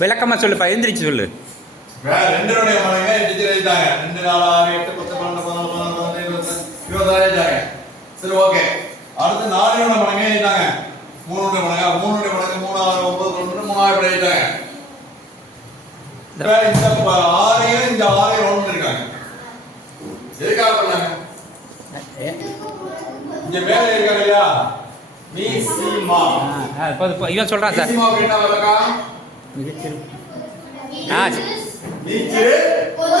விளக்கமா சொல்லுப்பா, எந்திரிச்சு சொல்லு. ரெண்டுடைய மடங்க டிஜிட் எழுதிட்டாங்க. 2 4 6 8 10 12 14 15 20 எழுதிட்டாங்க. சரி ஓகே. அடுத்து 4 மடங்க எழுதிட்டாங்க. 3 மடங்க 3 மடங்கு 3 6 9 12 3 எழுதிட்டாங்க. இந்த 6 இந்த 6 ரவுண்ட் பண்ணிருக்காங்க. எதுக்காக பண்ணாங்க? இங்க மேல இருக்காங்க இல்லையா? மீசிமா. இவன் சொல்றான் சார். மீசிமா என்ன வரலக்கா? மீச்சில் பொது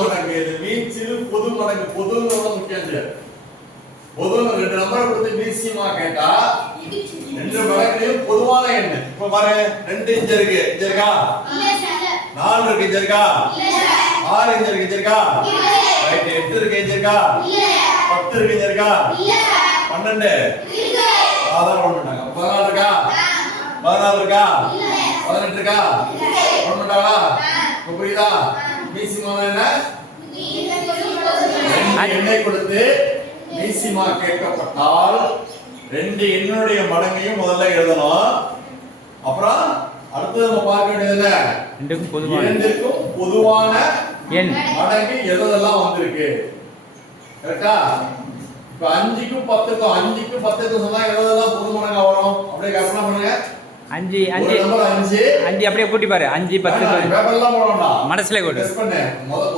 மடங்கு. மீச்சில் பொது மடங்கு. பொதுன்னு முக்கியம். பொதுன்னு 2 நம்பரை கொடுத்து மீசிமா கேட்டா 2 மடங்குலயும் பொதுவான எண். இப்ப பாரு 2 இங்க இருக்கு. இங்க இருக்கா? இல்ல சார். 4 இருக்கு. இங்க இருக்கா? இல்ல சார். 6 இங்க இருக்கு. இங்க இருக்கா? இல்ல. ரைட். 8 இருக்கு. இங்க இருக்கா? இல்ல. 10 இருக்கு. இங்க இருக்கா? இல்ல சார். 12 இருக்கு. அதான் ரவுண்ட் பண்ணாங்க. 14 இருக்கா? 16 இருக்கா? இல்ல. 18 இருக்கா? இல்ல. ரவுண்ட் பண்ணாங்களா? புரியுதா? மீசிமா என்ன? எண்ணை கொடுத்து மீசிமா கேட்கப்பட்டால் 2 எண்ணுடைய மடங்கையும் முதல்ல எழுதணும். அப்புறம் அடுத்து நம்ம பார்க்க வேண்டியது இரண்டுக்கும் பொதுவான எண் மடங்கு எதெல்லாம் வந்திருக்கு. கரெக்டா? இப்ப 5க்கும் 10க்கும் 5க்கும் 10க்கும் சொன்னா எதெல்லாம் பொது மடங்கா வரும்? அப்படியே கற்பனை பண்ணுங்க. 5 அப்படியே கூட்டி பாரு. 5 10 பேப்பர்லாம் போட வேண்டாம், மனசுல கூட்டு. கெஸ் பண்ணு.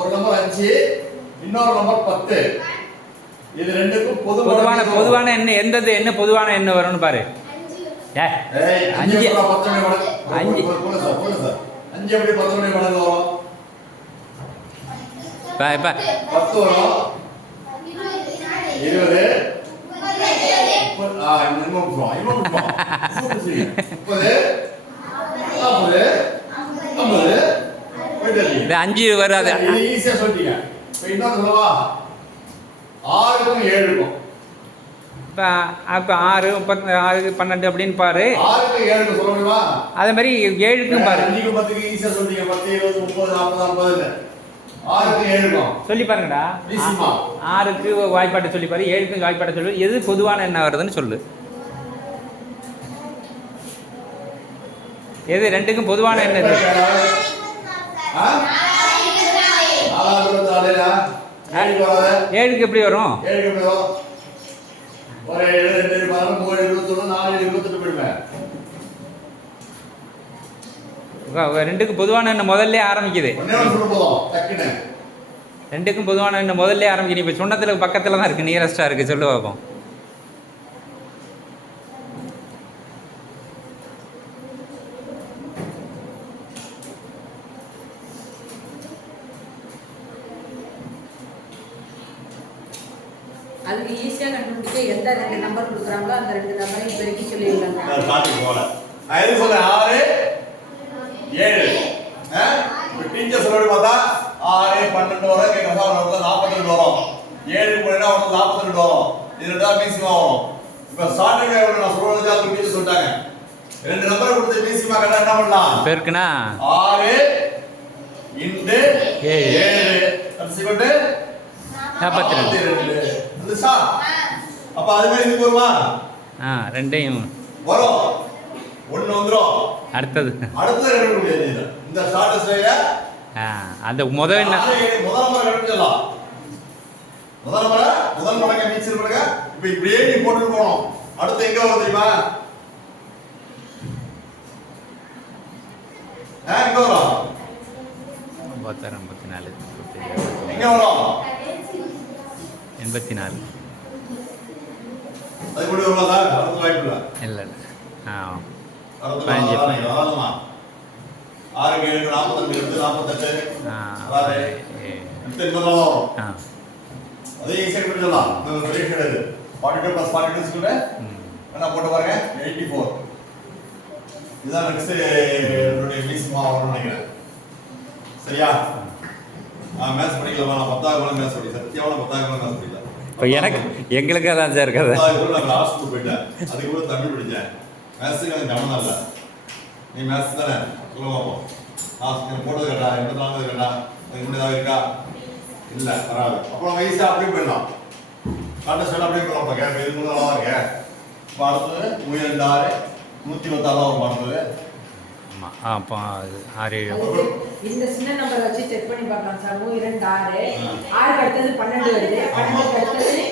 ஒரு நம்பர் 5, இன்னொரு நம்பர் 10. இது ரெண்டுக்கும் பொதுவான எண் எந்தது என்ன பொதுவான எண் வரும்னு பாரு. 5 எப்படி 10 மடங்கு வரும்? 10 வரும். 20 5 வராது. ஈஸியா சொல்லிட்டீங்க. இன்னொரு சொல்லவா? 6க்கும் 7க்கும். அப்ப 6 6 12 அப்படின்னு பாரு. 6க்கும் 7க்கும் சொல்ல முடியுமா? அதே மாதிரி 7க்கும் பாரு. 5க்கும் 10க்கும் ஈஸியா சொல்றீங்க. 10 20 30 40 50. 6க்கும் 7க்கும் சொல்லி பாருங்கடா. 6க்கு வாய்ப்பாட்டை சொல்லி பாரு, 7க்கும் வாய்ப்பாட்டை சொல்லு. எது பொதுவான என்ன வருதுன்னு சொல்லு. எது 2க்கும் பொதுவான என்ன? 7க்கு எப்படி வரும்? 7க்கு எப்படி வரும்? ஒரு 2 13 21 4 28 போடுவேன். 2க்கு பொதுவான எண்ணெய் முதல்ல ஆரம்பிக்குது. 2க்கும் பொதுவான எண்ணெய் முதல்ல ஆரம்பிக்குது. இப்போ சொன்னதுல பக்கத்துல தான் இருக்கு, நியரஸ்டா இருக்கு. சொல்லு பார்ப்போம். அதுக்கு ஈஸியா கண்டுபிடிக்க எந்த 2 நம்பர் கொடுக்குறாங்களோ அந்த 2 நம்பரையும் பெருக்கி சொல்லிடுறாங்க. நான் காட்டி போறேன். நான் எது சொல்றேன்? 6 7. இப்போ டீச்சர் சொல்றது பார்த்தா 6 12 வரும். கேட்கறதா வந்து 42 வரும். 7 போனா வந்து 42 வரும். இது தான் மீசிமா வரும். இப்போ ஷார்ட்கட் எவ்வளவு நான் சொல்றது அது டீச்சர் சொல்லிட்டாங்க. 2 நம்பர் கொடுத்து மீசிமா கண்டா என்ன பண்ணலாம்? பெருக்குனா 6 இன்டு 7 அது 42. அப்ப அது மாதிரி இது வருமா? ரெண்டையும் வரும். ஒண்ணு வந்துரும். அடுத்தது ரெண்டு முடியாது. இந்த ஷார்ட் ஸ்டைல அந்த முதல் நம்பர் கண்டுபிடிச்சலாம். முதல் மடங்க மீச்சல் பண்ணுங்க. இப்போ இப்படியே நீ போட்டு போறோம். அடுத்து எங்க வரும் தெரியுமா? எங்க வரும்? 54 54 எங்க வரும்? 84. அது கூட வருமா சார்? அடுத்த வாய்ப்பு இல்ல. இல்ல. 15 வரலாமா? 6 7 42 48. அதாவது அதே ஈஸியா பண்ணிடலாம். நம்ம பிரேக் கிடையாது. 42 + 42 ஸ்கூல்ல என்ன போட்டு பாருங்க 84. இதான் நெக்ஸ்ட் என்னுடைய மீசிமா வரும்னு நினைக்கிறேன். சரியா? மேத்ஸ் படிக்கலாமா? நான் 10வது கூட மேத்ஸ் படிச்சேன். சத்தியமான 10வது கூட மேத்ஸ் படிக்கல. இப்போ எங்களுக்கு அதான் சார் இருக்காது. 10வது கூட நான் லாஸ்ட் ஸ்கூல் போயிட்டேன். அதுக்கு கூட தமிழ் படித்தேன். மேத்ஸுக்கு எனக்கு கவனம் இல்லை. நீ மேத்ஸ் தானே சொல்லுங்க பார்ப்போம். போட்டது கேட்டா 84 கேட்டா அதுக்கு முன்னாடி ஏதாவது இருக்கா? இல்லை வராது. அப்புறம் வயசா அப்படியே போயிடலாம். காட்ட சொல்ல அப்படியே போயிடலாம். கேட்க இது நல்லா இருக்கேன். இப்போ அடுத்தது 2 6 126 வரும் மாணவர்களே. ஆமாம் அப்போ அது 6 7 அதுக்கு இந்த சின்ன நம்பர் வச்சு செக் பண்ணி பார்க்கலாம் சார். 2 2 6 6க்கு அடுத்தது 12 வருது. 12க்கு அடுத்தது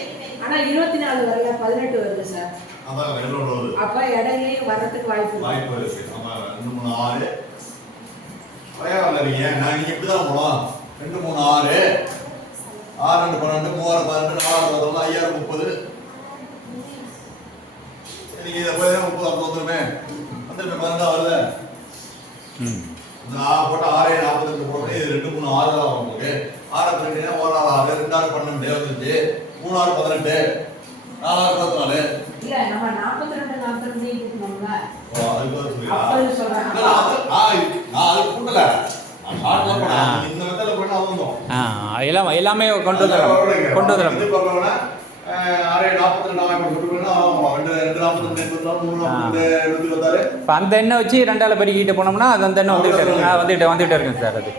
ஆனா 24 வரல, 18 வருது சார். அதான் எவ்வளோ வருது? அப்ப இடையிலேயே வர்றதுக்கு வாய்ப்பு இருக்கு. வாய்ப்பு இருக்கு. ஆமா 2 3 6 நிறையா வரலீங்க. நான் நீங்க இப்படிதான் போனோம். 2 3 6 6 2 12 3 12 4 12 5 30. நீங்க இதை போய் 30 அப்போ வந்துருமே. வந்துருமே 12 வருது. நான் போட்ட 6 42 போட்டேன். இது 2 3 6 தான் வரும் உங்களுக்கு. 6 2 1 6 2 6 12 வந்துச்சு. 3 6 18 4 24. இல்ல நம்ம 42 42 கூட்டணும்ல. ஓ அதுக்கு வந்து சொல்றீங்களா? அப்படி சொல்றேன். நான் அது கூட்டல. நான் ஷார்ட்ல போறேன். இந்த மெத்தட்ல போனா அதுவும். எல்லாமே கொண்டு வந்துடுறோம். இது பார்க்கணும்னா 6 42 நான் போட்டுக்கணும்னா 2 42 3 26. இப்போ அந்த எண்ணெய் வச்சு 2ஆல் பெருக்கிட்டு போனோம்னா அது அந்த எண்ணெய் வந்துகிட்டே இருக்குங்க சார். அது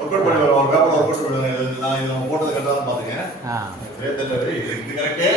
ஒர்க் பண்ணி ஒரு பேப்பர் ஒர்க் பண்ணி நான் இதை போட்டது கரெக்டாக தான் பார்த்துங்க. இது கரெக்டு.